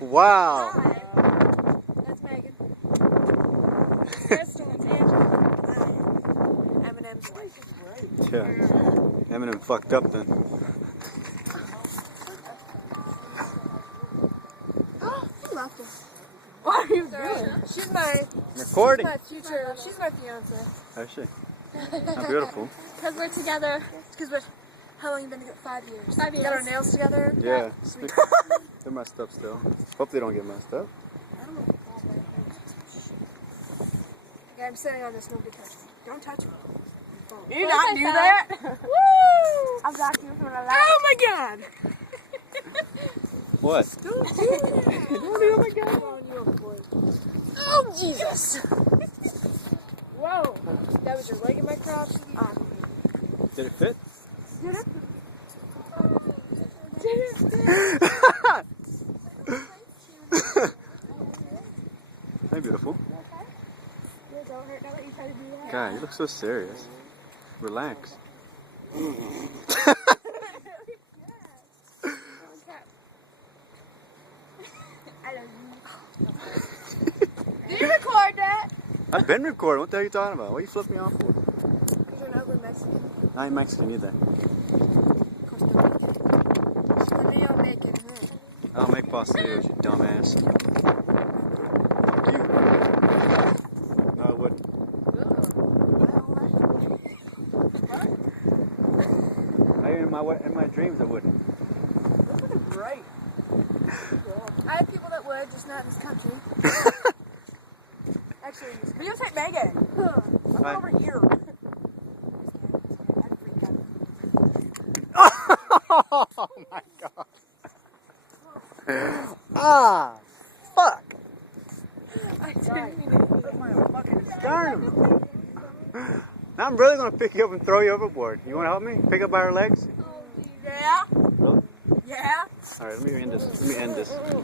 Wow. Hi. That's Megan. Crystal, it's Angela. Eminem's wife. Yeah. Eminem fucked up then. He left us. What are you doing? She's my Recording. She's my fiance. Is she? How beautiful. Because we're together. How long you been together? 5 years. 5 years. Got our nails together. Yeah. Sweet. They're messed up still. Hope they don't get messed up. Okay, I'm sitting on this. Nobody touch me. Don't touch me. You not do that? Woo! I've got you from a Oh my god! What? Don't do that! Don't do my god! Oh Jesus! Whoa! That was your leg in my crotch? Did it fit? Did it? Hey, beautiful. Don't hurt. Don't let you try to do that. God, you look so serious. Relax. Did you record that? I've been recording. What the hell are you talking about? What are you flipping me off for? Because you're an ugly Mexican. I ain't Mexican either. I'll make pastillas, you dumbass. Fuck you. No, I wouldn't. In my dreams, I wouldn't. Great. I have people that would, just not in this country. Actually, in this country. Videotape Megan. I'm Right. over here. Oh my god. Ah, fuck. I didn't mean to. Darn him. Now I'm really gonna pick you up and throw you overboard. You wanna help me? Pick up by her legs? Yeah? Really? Yeah? Alright, let me end this.